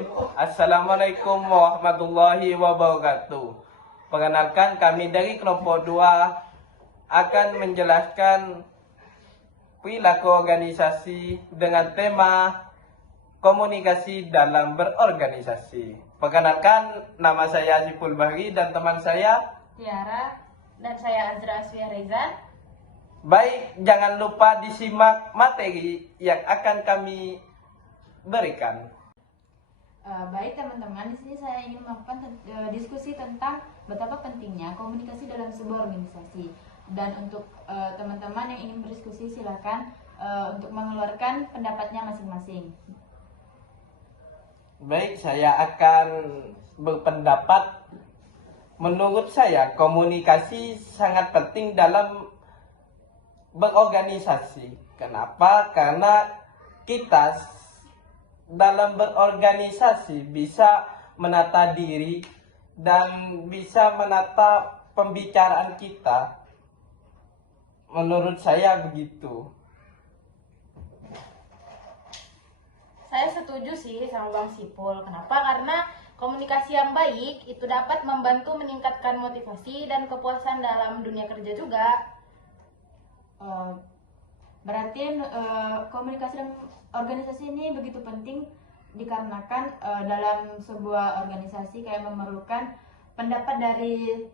Bismillahirrahmanirrahim. Assalamualaikum warahmatullahi wabarakatuh. Perkenalkan, kami dari kelompok 2 akan menjelaskan perilaku organisasi dengan tema komunikasi dalam berorganisasi. Perkenalkan, nama saya Siful Bahri dan teman saya Tiara, dan saya Azra Aswia Reza. Baik, jangan lupa disimak materi yang akan kami berikan. Baik teman-teman, di sini saya ingin melakukan diskusi tentang betapa pentingnya komunikasi dalam sebuah organisasi. Dan untuk teman-teman yang ingin berdiskusi, silakan untuk mengeluarkan pendapatnya masing-masing. Baik, saya akan berpendapat. Menurut saya, komunikasi sangat penting dalam berorganisasi. Kenapa? Karena kita dalam berorganisasi bisa menata diri dan bisa menata pembicaraan kita. Menurut saya begitu. Saya setuju sih sama Bang Sipul. Kenapa? Karena komunikasi yang baik itu dapat membantu meningkatkan motivasi dan kepuasan dalam dunia kerja juga. Berarti komunikasi dalam organisasi ini begitu penting dikarenakan dalam sebuah organisasi kayak memerlukan pendapat dari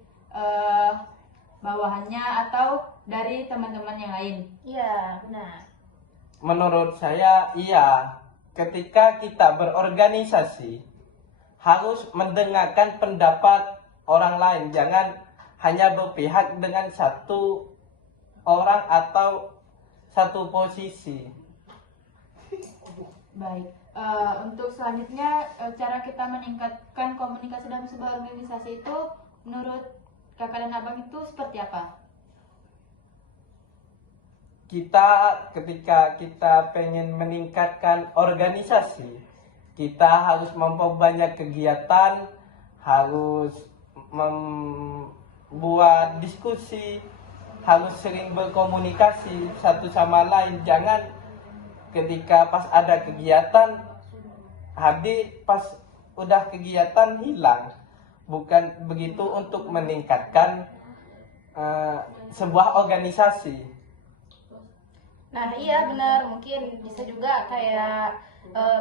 bawahannya atau dari teman-teman yang lain. Iya, benar. Menurut saya, iya. Ketika kita berorganisasi, harus mendengarkan pendapat orang lain. Jangan hanya berpihak dengan satu orang atau satu posisi. Baik, untuk selanjutnya cara kita meningkatkan komunikasi dalam sebuah organisasi itu menurut kakak dan abang itu seperti apa? Ketika kita pengen meningkatkan organisasi, kita harus memperbanyak kegiatan, harus membuat diskusi, harus sering berkomunikasi satu sama lain. Jangan ketika pas ada kegiatan hadir, pas udah kegiatan hilang. Bukan begitu untuk meningkatkan sebuah organisasi. Nah, iya benar. Mungkin bisa juga kayak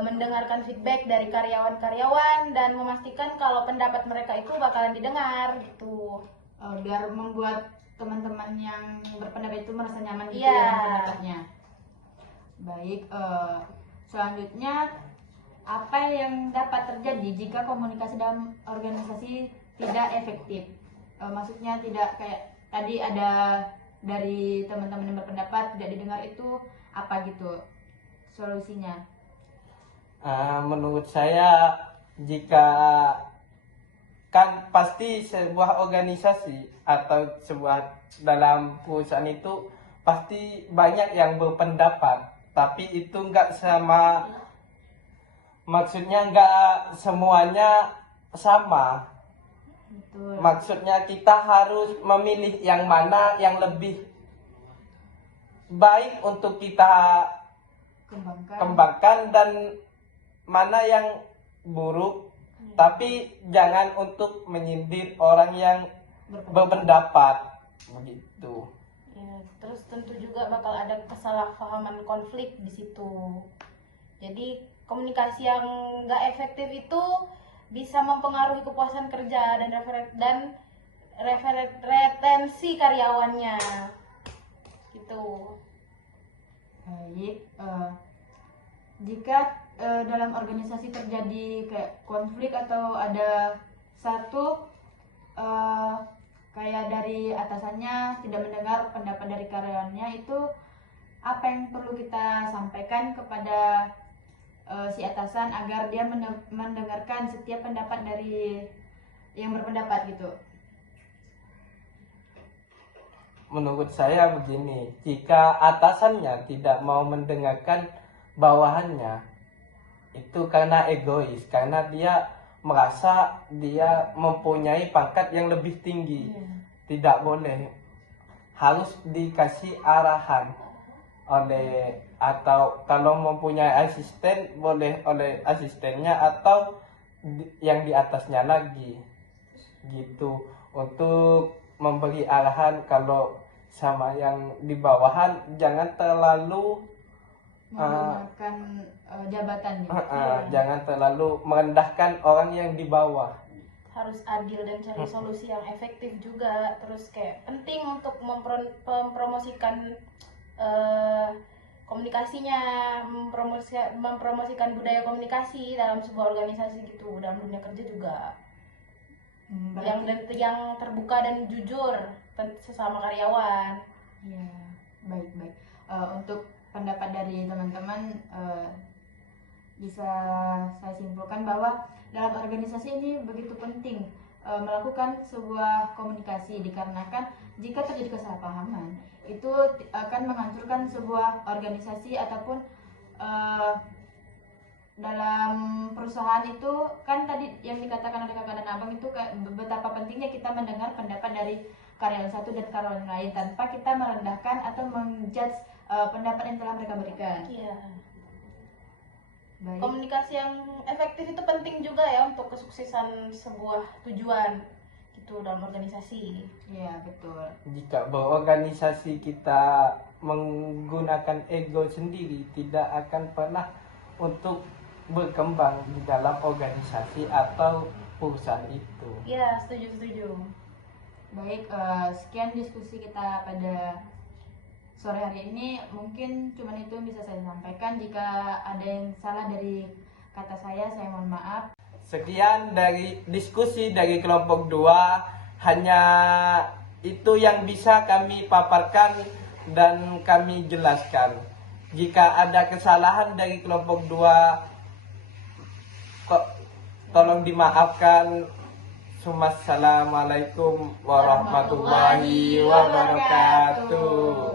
mendengarkan feedback dari karyawan-karyawan dan memastikan kalau pendapat mereka itu bakalan didengar gitu. Biar membuat teman-teman yang berpendapat itu merasa nyaman gitu Iya. ya dengan pendapatnya. Baik, selanjutnya apa yang dapat terjadi jika komunikasi dalam organisasi tidak efektif? Maksudnya tidak kayak tadi ada dari teman-teman yang berpendapat tidak didengar, itu apa gitu solusinya? Menurut saya, jika kan pasti sebuah organisasi atau sebuah dalam perusahaan itu pasti banyak yang berpendapat, tapi itu enggak sama, maksudnya enggak semuanya sama. Betul. Maksudnya kita harus memilih yang mana yang lebih baik untuk kita kembangkan dan mana yang buruk, tapi jangan untuk menyindir orang yang berpendapat begitu. Ya, terus tentu juga bakal ada kesalahpahaman konflik di situ. Jadi komunikasi yang nggak efektif itu bisa mempengaruhi kepuasan kerja dan retensi karyawannya. Gitu. Baik, jika dalam organisasi terjadi kayak konflik atau ada satu kayak dari atasannya tidak mendengar pendapat dari karyawannya, itu apa yang perlu kita sampaikan kepada si atasan agar dia mendengarkan setiap pendapat dari yang berpendapat gitu? Menurut saya begini, jika atasannya tidak mau mendengarkan bawahannya, itu karena egois, karena dia merasa dia mempunyai pangkat yang lebih tinggi. Tidak boleh, harus dikasih arahan oleh atau kalau mempunyai asisten boleh oleh asistennya atau yang di atasnya lagi gitu, untuk memberi arahan. Kalau sama yang di bawahan jangan terlalu menggunakan jabatan gitu. jangan terlalu merendahkan orang yang di bawah. Harus adil dan cari solusi yang efektif juga. Terus kayak penting untuk mempromosikan komunikasinya, mempromosikan budaya komunikasi dalam sebuah organisasi gitu, dalam dunia kerja juga. Yang terbuka dan jujur sesama karyawan. Ya, baik. Untuk pendapat dari teman-teman, bisa saya simpulkan bahwa dalam organisasi ini begitu penting melakukan sebuah komunikasi, dikarenakan jika terjadi kesalahpahaman itu akan menghancurkan sebuah organisasi ataupun dalam perusahaan itu. Kan tadi yang dikatakan oleh kakak dan abang itu betapa pentingnya kita mendengar pendapat dari karyawan satu dan karyawan lain tanpa kita merendahkan atau menjudge pendapat yang telah mereka berikan. Iya. Baik. Komunikasi yang efektif itu penting juga ya untuk kesuksesan sebuah tujuan gitu dalam organisasi. Iya, betul. Jika berorganisasi kita menggunakan ego sendiri, tidak akan pernah untuk berkembang di dalam organisasi atau perusahaan itu. Iya, setuju. Baik, sekian diskusi kita pada sore hari ini. Mungkin cuma itu yang bisa saya sampaikan. Jika ada yang salah dari kata saya mohon maaf. Sekian dari diskusi dari kelompok 2. Hanya itu yang bisa kami paparkan dan kami jelaskan. Jika ada kesalahan dari kelompok 2, tolong dimaafkan. Assalamualaikum warahmatullahi wabarakatuh.